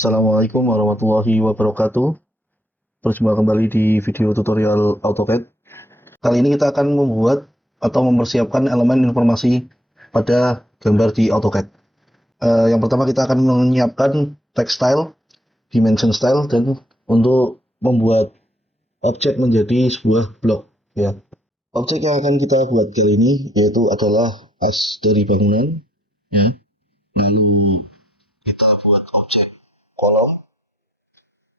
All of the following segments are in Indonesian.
Assalamualaikum warahmatullahi wabarakatuh. Berjumpa kembali di video tutorial AutoCAD. Kali ini kita akan membuat atau mempersiapkan elemen informasi pada gambar di AutoCAD. Yang pertama kita akan menyiapkan text style, dimension style, dan untuk membuat objek menjadi sebuah blok. Ya. Objek yang akan kita buat kali ini yaitu adalah as dari bangunan. Ya. Lalu kita buat objek kolom.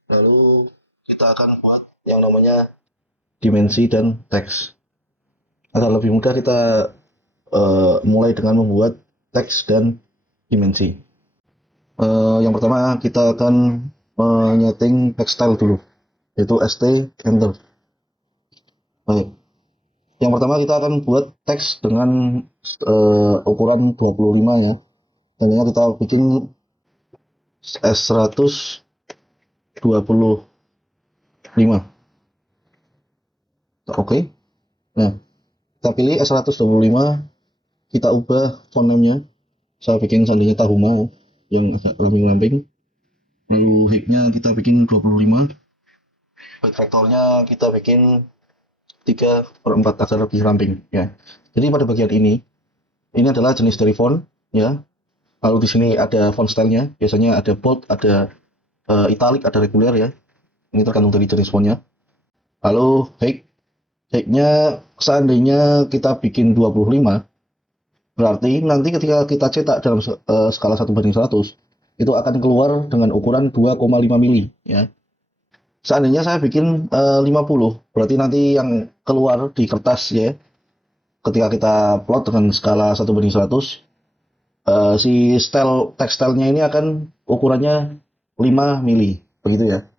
Lalu kita akan buat yang namanya dimensi dan teks. Agar lebih mudah kita mulai dengan membuat teks dan dimensi. Yang pertama kita akan menyeting text style dulu, yaitu ST enter. Baik. Yang pertama kita akan buat teks dengan ukuran 25 ya. Tentunya kita bikin S125. Oke. Nah, kita pilih S125, kita ubah font name-nya. Saya bikin seandainya Tahuma yang agak lamping-lamping. Lalu height-nya kita bikin 25. Weight vektornya kita bikin 3/4 agar lebih ramping ya. Jadi pada bagian ini adalah jenis dari font ya. Lalu di sini ada font style-nya, biasanya ada bold, ada italic, ada reguler ya. Ini tergantung dari jenis fontnya. Lalu height-nya seandainya kita bikin 25, berarti nanti ketika kita cetak dalam skala 1:100, itu akan keluar dengan ukuran 2,5 mili ya. Seandainya saya bikin 50, berarti nanti yang keluar di kertas ya, ketika kita plot dengan skala 1:100, si tekstilnya ini akan ukurannya 5 mili, begitu ya.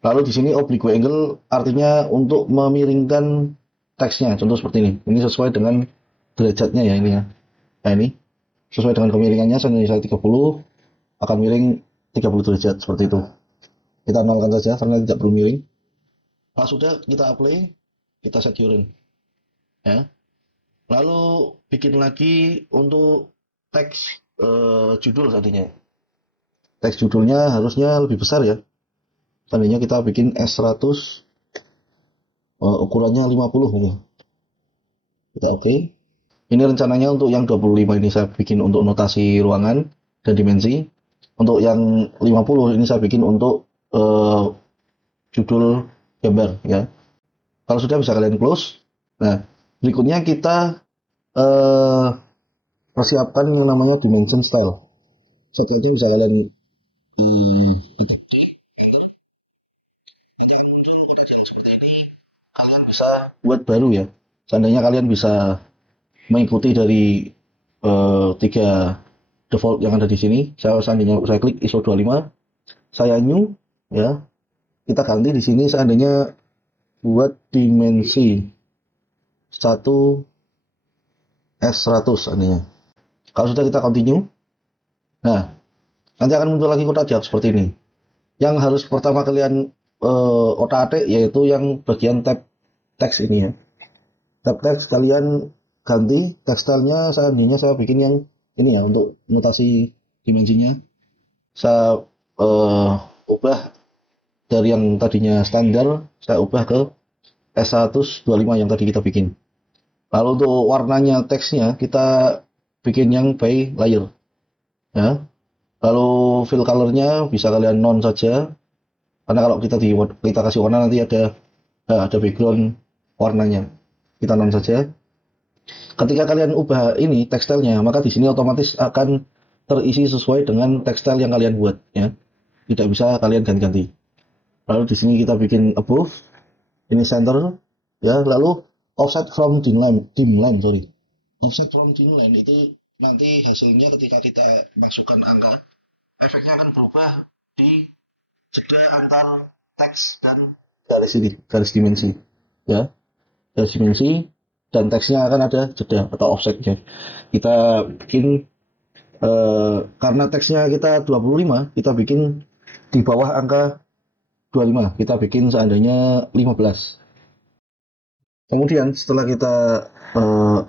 Lalu di sini oblique angle artinya untuk memiringkan teksnya, contoh seperti ini. Ini sesuai dengan derajatnya ya ini ya. Nah ini sesuai dengan kemiringannya, saya 30 akan miring 30 derajat seperti itu. Kita nolkan saja karena tidak perlu miring. Nah sudah kita apply, kita set urine ya. Lalu bikin lagi untuk teks judul tadinya. Teks judulnya harusnya lebih besar ya. Tadinya kita bikin S100 ukurannya 50 ya. Kita oke. Ini rencananya untuk yang 25 ini saya bikin untuk notasi ruangan dan dimensi. Untuk yang 50 ini saya bikin untuk judul gambar ya. Kalau sudah bisa kalian close. Nah, berikutnya kita persiapkan yang namanya dimension style. Setelah itu bisa kalian seperti ini, kalian bisa buat baru ya. Seandainya kalian bisa mengikuti dari tiga default yang ada di sini. Seandainya saya klik ISO 25, saya new ya. Kita ganti di sini seandainya buat dimensi 1 S100 seandainya. Kalau sudah kita continue. Nah, nanti akan muncul lagi kotak jawab seperti ini. Yang harus pertama kalian otak-atik yaitu yang bagian tab teks ini ya. Tab teks kalian ganti tekstilnya, seandainya saya bikin yang ini ya untuk notasi dimensinya. Saya ubah dari yang tadinya standar, saya ubah ke S125 yang tadi kita bikin. Lalu untuk warnanya teksnya kita bikin yang by layer ya. Lalu fill colornya bisa kalian non saja, karena kalau kita kasih warna nanti ada background warnanya. Kita non saja. Ketika kalian ubah ini tekstilnya, maka di sini otomatis akan terisi sesuai dengan tekstil yang kalian buat ya. Tidak bisa kalian ganti-ganti. Lalu di sini kita bikin above, ini center ya. Lalu offset from dim line, sorry. Offset from dim line itu nanti hasilnya ketika kita masukkan angka, efeknya akan berubah di jeda antar teks dan garis dimensi ya. Garis dimensi dan teksnya akan ada jeda atau offsetnya. Kita bikin karena teksnya kita 25, kita bikin di bawah angka 25, kita bikin seandainya 15. Kemudian setelah kita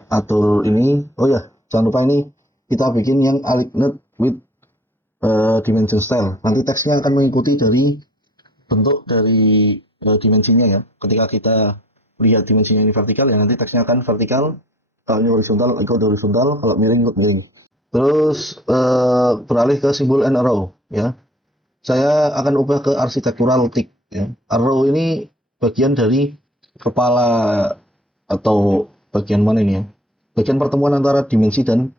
atur ini, oh ya jangan lupa ini kita bikin yang aligned with dimension style. Nanti teksnya akan mengikuti dari bentuk dari dimensinya ya. Ketika kita lihat dimensinya ini vertikal ya nanti teksnya akan vertikal. Kalau ini horizontal ikut horizontal, kalau miring ikut miring. Terus beralih ke simbol and arrow ya. Saya akan ubah ke architectural tick ya. Arrow ini bagian dari kepala atau bagian mana ini ya? Bagian pertemuan antara dimensi dan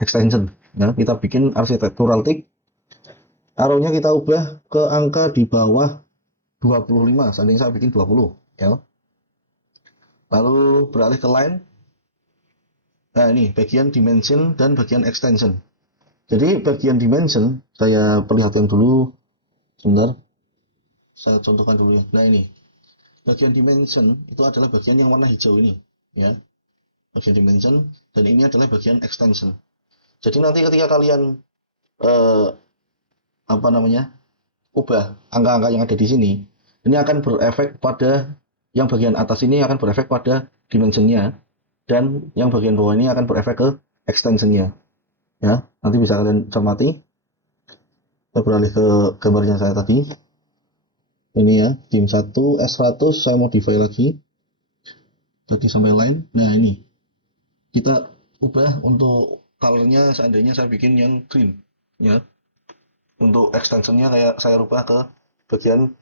extension. Ya, kita bikin architectural tick. Arrow-nya kita ubah ke angka di bawah 25. Seandainya saya bikin 20 ya. Lalu beralih ke line. Nah, ini bagian dimension dan bagian extension. Jadi bagian dimension saya perlihatkan dulu sebentar. Saya contohkan dulu ya. Nah, ini. Bagian dimension itu adalah bagian yang warna hijau ini ya. Bagian dimension dan ini adalah bagian extension. Jadi nanti ketika kalian eh, apa namanya? Ubah angka-angka yang ada di sini, ini akan berefek pada yang bagian atas ini akan berefek pada dimensionnya dan yang bagian bawah ini akan berefek ke extensionnya ya. Nanti bisa kalian cermati. Saya beralih ke gambarnya saya tadi. Ini ya, dim 1 S100 saya modify lagi. Tadi sampai line. Nah, ini kita ubah untuk colornya seandainya saya bikin yang green ya. Untuk extensionnya kayak saya rubah ke bagian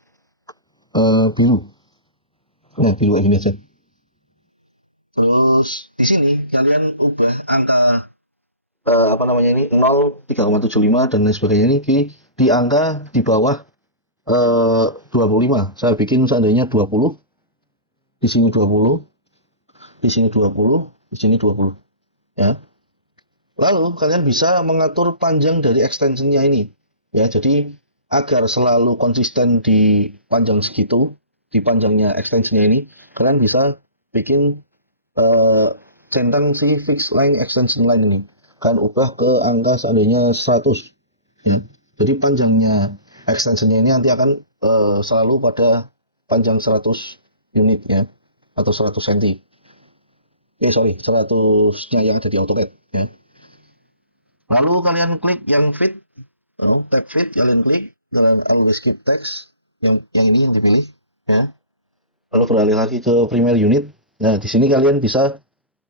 biru. Nah, biru kayak gini aja. Terus di sini kalian ubah angka apa namanya ini 0, 3,75 dan lain sebagainya ini di angka di bawah 25. Saya bikin seandainya 20, di sini 20, di sini 20, di sini 20 ya. Lalu kalian bisa mengatur panjang dari extensionnya ini ya. Jadi agar selalu konsisten di panjang segitu, di panjangnya extensionnya ini, kalian bisa bikin eh, centang si fixed line extension line ini. Kalian ubah ke angka seandainya 100 ya. Jadi panjangnya extensionnya ini nanti akan selalu pada panjang 100 unit ya atau 100 cm. Sorry, 100-nya yang ada di AutoCAD ya. Lalu kalian klik yang fit, tab fit kalian klik dan always keep text yang ini yang dipilih ya. Lalu beralih lagi ke primary unit. Nah, di sini kalian bisa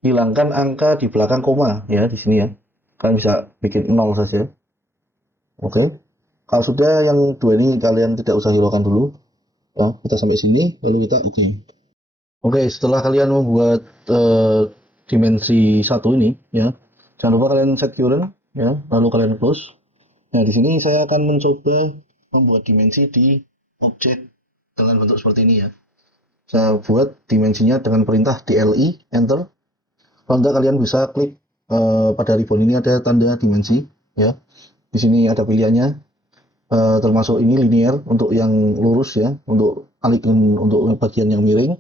hilangkan angka di belakang koma ya di sini ya. Kalian bisa bikin 0 saja. Oke. Kalau sudah yang dua ini kalian tidak usah hiraukan dulu. Ya, kita sampai sini lalu kita oke. Oke, setelah kalian membuat dimensi satu ini ya. Jangan lupa kalian set current ya, lalu kalian close. Nah, di sini saya akan mencoba membuat dimensi di objek dengan bentuk seperti ini ya. Saya buat dimensinya dengan perintah DLI enter. Kalau enggak kalian bisa klik pada ribbon ini ada tanda dimensi ya. Di sini ada pilihannya termasuk ini linear untuk yang lurus ya, untuk alihkan untuk bagian yang miring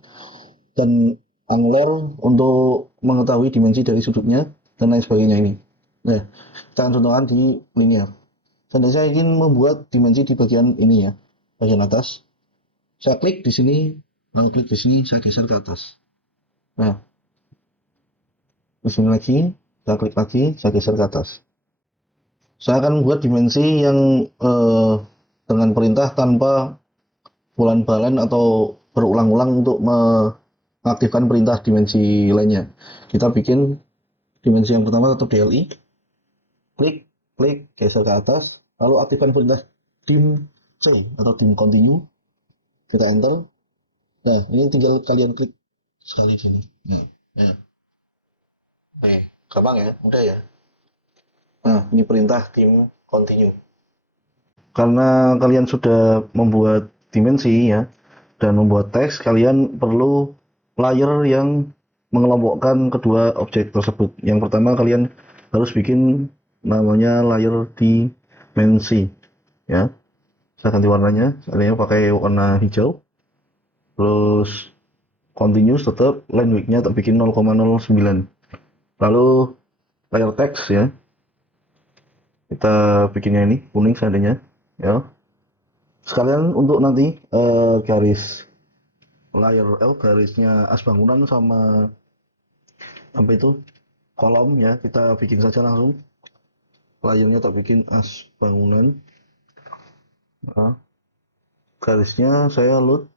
dan angular untuk mengetahui dimensi dari sudutnya dan lain sebagainya ini. Nah, kita akan contohkan di linear. Seandainya saya ingin membuat dimensi di bagian ini ya, bagian atas. Saya klik di sini, lalu klik di sini, saya geser ke atas. Nah, di sini lagi, saya klik lagi, saya geser ke atas. Saya akan membuat dimensi yang dengan perintah tanpa bulan-balen atau berulang-ulang untuk mengaktifkan perintah dimensi lainnya. Kita bikin dimensi yang pertama tetap DLI, klik, klik, geser ke atas, lalu aktifkan perintah dim C atau dim continue, kita enter. Nah, ini tinggal kalian klik sekali di sini. Nah, ya. Nih, gampang ya, mudah ya. Nah, ini perintah dim continue. Karena kalian sudah membuat dimensi ya dan membuat teks, kalian perlu layer yang mengelompokkan kedua objek tersebut. Yang pertama kalian harus bikin namanya layer dimensi ya. Saya ganti warnanya, saya pakai warna hijau. Terus continuous tetap line width-nya tak bikin 0,09. Lalu layer text ya. Kita bikinnya ini kuning seandainya ya. Sekalian untuk nanti garis layer garisnya as bangunan sama apa itu kolom ya kita bikin saja langsung. layernya tak bikin as bangunan. Nah, garisnya saya load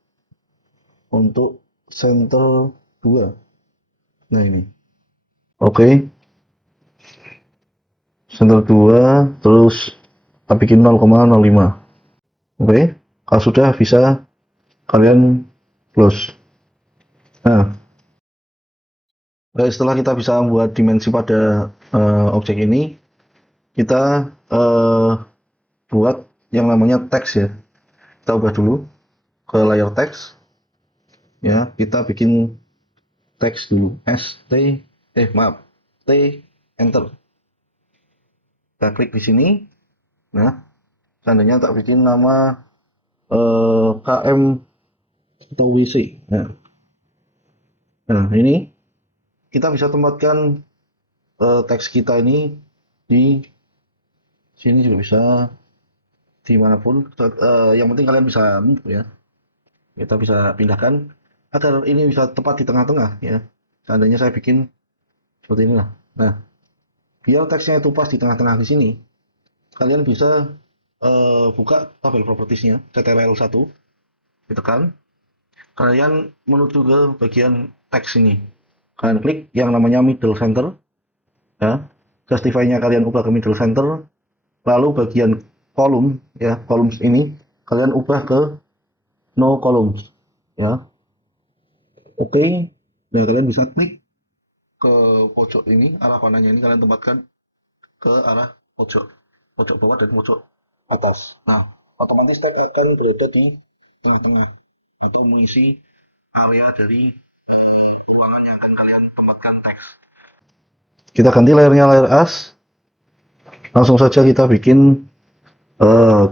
untuk center 2. Nah ini. Oke, center 2 terus tak bikin 0,05. Oke, kalau sudah bisa kalian close. Nah, setelah kita bisa membuat dimensi pada objek ini, kita buat yang namanya teks ya. Kita ubah dulu ke layar teks. Ya, kita bikin teks dulu. T, enter. Kita klik di sini. Nah, seandainya tak bikin nama KM atau WC. Nah, ini kita bisa tempatkan teks kita ini di sini juga bisa, dimanapun. Yang penting kalian bisa move ya. Kita bisa pindahkan agar ini bisa tepat di tengah-tengah ya. Seandainya saya bikin seperti inilah. Nah, biar teksnya itu pas di tengah-tengah di sini, kalian bisa buka tabel propertiesnya, CTRL 1, ditekan, kalian menuju ke bagian teks ini. Kalian klik yang namanya middle center, ya. Justify-nya kalian ubah ke middle center, lalu bagian kolom, ya, columns ini kalian ubah ke no columns, ya. Oke, nah kalian bisa klik ke pojok ini, arah panahnya ini kalian tempatkan ke arah pojok, pojok bawah dan pojok atas. Nah, otomatis tag akan berada di tengah-tengah atau mengisi area dari ruangan yang akan kalian tempatkan teks. Kita ganti layarnya layar as. Langsung saja kita bikin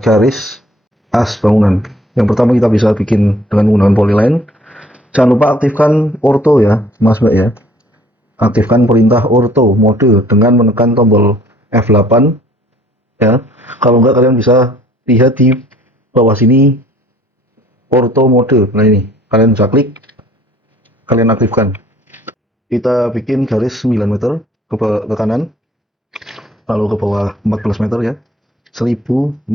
garis as bangunan. Yang pertama kita bisa bikin dengan menggunakan polyline. Jangan lupa aktifkan ortho ya, Mas Mbak ya. Aktifkan perintah ortho mode dengan menekan tombol F8 ya. Kalau enggak kalian bisa lihat di bawah sini ortho mode. Nah ini, kalian bisa klik, kalian aktifkan. Kita bikin garis 9 meter ke kanan, lalu ke bawah 14 meter ya. 1400.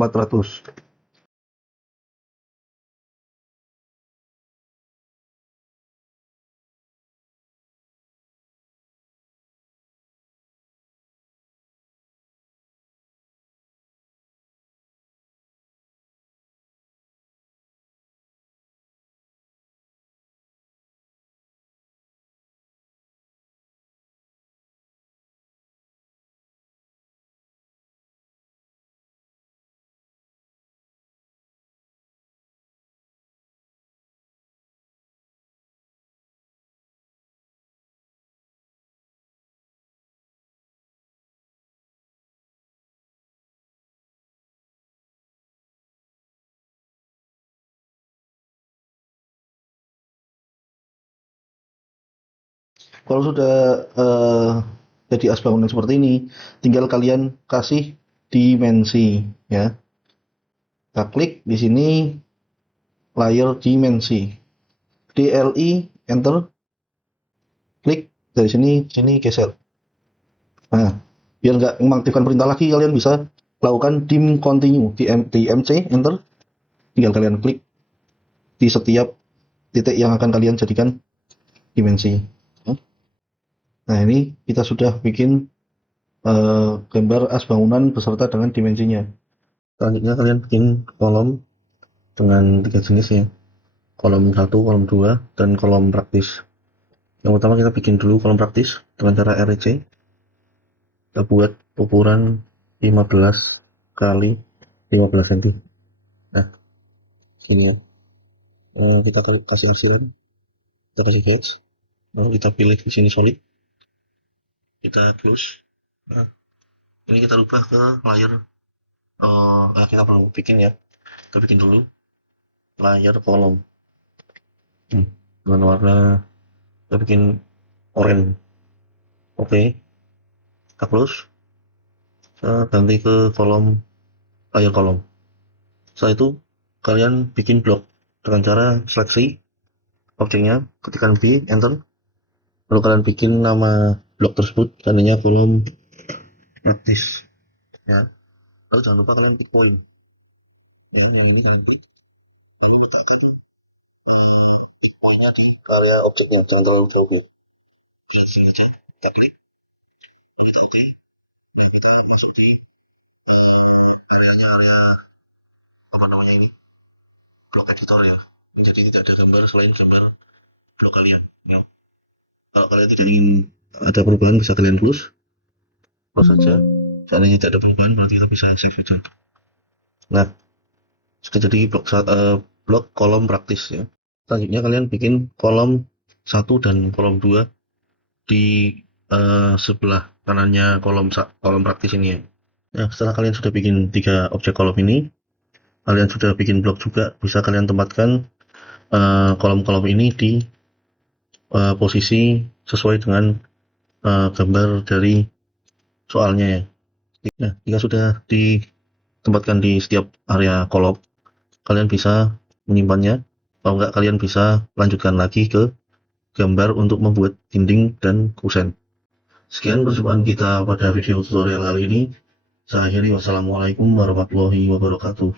Kalau sudah jadi as bangunan seperti ini, tinggal kalian kasih dimensi ya. Kita klik di sini layer dimensi. DLI enter. Klik dari sini geser. Nah, biar nggak mengaktifkan perintah lagi, kalian bisa lakukan dim continue di MC enter. Tinggal kalian klik di setiap titik yang akan kalian jadikan dimensi. Nah, ini kita sudah bikin gambar as bangunan beserta dengan dimensinya. Selanjutnya kalian bikin kolom dengan 3 jenis ya. Kolom 1, kolom 2, dan kolom praktis. Yang pertama kita bikin dulu kolom praktis dengan cara RC. Kita buat ukuran 15 kali 15 cm. Nah, sini ya. Kita kasih arsiran. Kita kasih edge. Lalu kita pilih di sini solid. Kita close. Nah, ini kita rubah ke layar. Kita perlu bikin ya. Kita bikin dulu layar kolom. Dengan warna, kita bikin oranye. Oke. Kita close. Kita ganti ke kolom, layar kolom. Setelah itu kalian bikin blok dengan cara seleksi objeknya, ketikkan B, enter, lalu kalian bikin nama blok tersebut, tandanya kolom praktis ya. Lalu jangan lupa kalian pick point ya, yang ini kalian klik lalu letakkan pick pointnya di area objeknya, jangan terlalu jauh. Sini aja kita klik, lalu kita oke. Nah, kita masuk di areanya, area apa namanya ini, blok editor ya. Jadi tidak ada gambar selain gambar blok kalian ya. Kalau kalian tidak ingin ada perubahan bisa kalian close saja. Seandainya tidak ada perubahan berarti kita bisa save saja. Nah, sudah jadi blok kolom praktis ya. Selanjutnya kalian bikin kolom 1 dan kolom 2 di sebelah kanannya kolom praktis ini ya. Nah, setelah kalian sudah bikin 3 objek kolom ini, kalian sudah bikin blok juga, bisa kalian tempatkan kolom-kolom ini di posisi sesuai dengan gambar dari soalnya ya. Nah, jika sudah ditempatkan di setiap area kolom, kalian bisa menyimpannya. Kalau enggak, kalian bisa lanjutkan lagi ke gambar untuk membuat dinding dan kusen. Sekian perjumpaan kita pada video tutorial kali ini. Saya akhiri, wassalamualaikum warahmatullahi wabarakatuh.